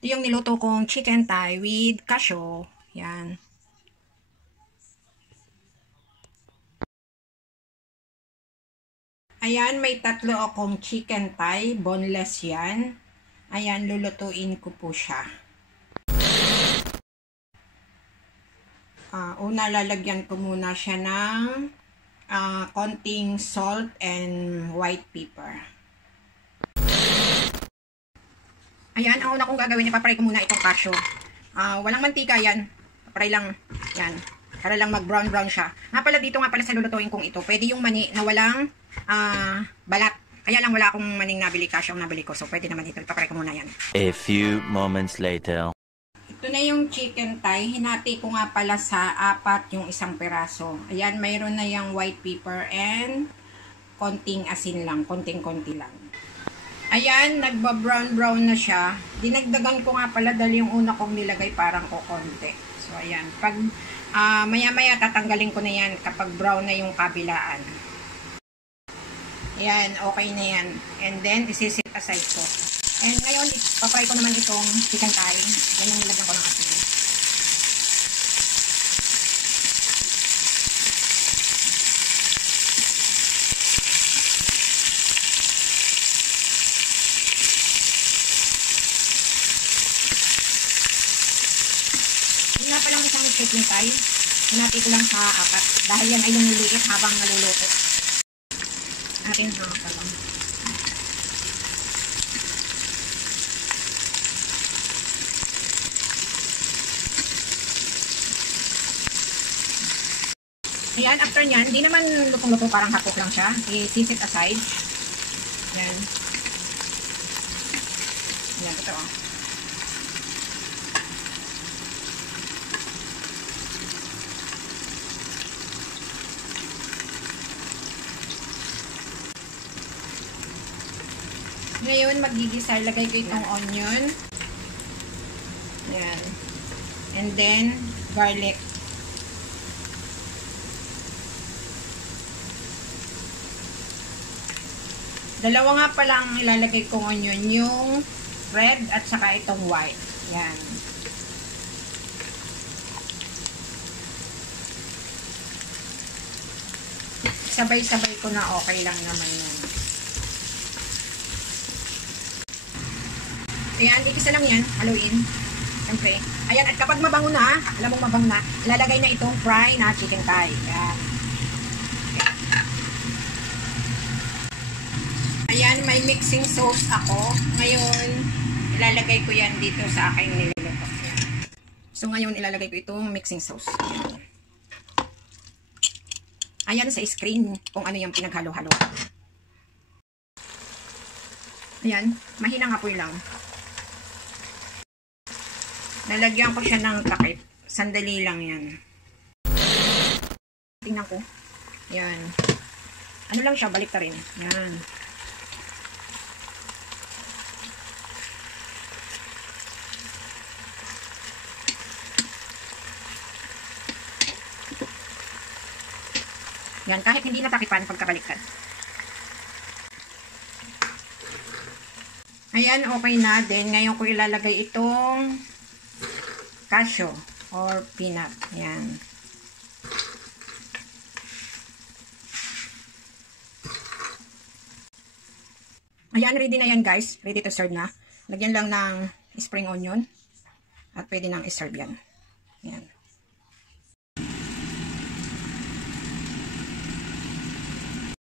Ito yung niluto kong chicken thigh with cashew. Yan. Ayan, may tatlo akong chicken thigh. Boneless yan. Ayan, lulutuin ko po siya. Una, lalagyan ko muna siya ng konting salt and white pepper. Ayan, ang una kong gagawin, ipapray ko muna itong cashew. Walang mantika yan. Papray lang. Yan. Para lang mag-brown-brown siya. Nga pala dito nga pala sa lulutuin kong ito, pwede yung mani na walang balat. Kaya lang wala akong maning nabili, cashew ang nabili ko. So, pwede naman dito. Ipapray ko muna yan. A few moments later. Ito na yung chicken thigh. Hinati ko nga pala sa 4 yung isang peraso. Ayan, mayroon na yung white pepper and konting asin lang. Konting-konti lang. Ayan, nagba-brown-brown na siya. Dinagdagan ko nga pala dahil yung una kong nilagay parang kukonti. So, ayan. Pag maya-maya tatanggalin ko na yan kapag brown na yung kabilaan. Ayan, okay na yan. And then, isisit aside ko. And ngayon, ipapry ko naman itong chicken thigh. Yan yung nilagyan ko ng asin. Yun nga palang isang chicken thigh. Hinati ko lang sa 4. Dahil yan ay lumiliit habang naluluto. Atin haka lang. Ayan, after nyan, hindi naman lupong-lupo, parang hapok lang siya. I-sit aside. Ayan. Ayan, ito o. Ngayon, magigisa. Lagay ko itong onion. Ayan. And then, garlic. Dalawa nga pala ang ilalagay kong onion, yung red at saka itong white. Yan. Sabay-sabay ko na okay lang naman yan. Ayan, ikisa lang yan. Haluin. Siyempre. Ayan, at kapag mabango na, alam mong mabango na, ilalagay na itong fry na chicken thigh. Ayan. Ayan, may mixing sauce ako. Ngayon, ilalagay ko yan dito sa aking niluluto. So, ngayon, ilalagay ko itong mixing sauce. Ayan sa screen kung ano yung pinaghalo-halo. Ayan, mahinang apoy lang. Nalagyan ko siya ng takip. Sandali lang yan. Tingnan ko. Ayan. Ano lang siya, balik ta rin. Ayan. Yan, kahit hindi natakipan pagkabaliktad. Ayan, okay na. Then, ngayon ko ilalagay itong cashew or peanut. Yan. Ayan, ready na yan guys. Ready to serve na. Lagyan lang ng spring onion. At pwede nang iserve yan. Yan.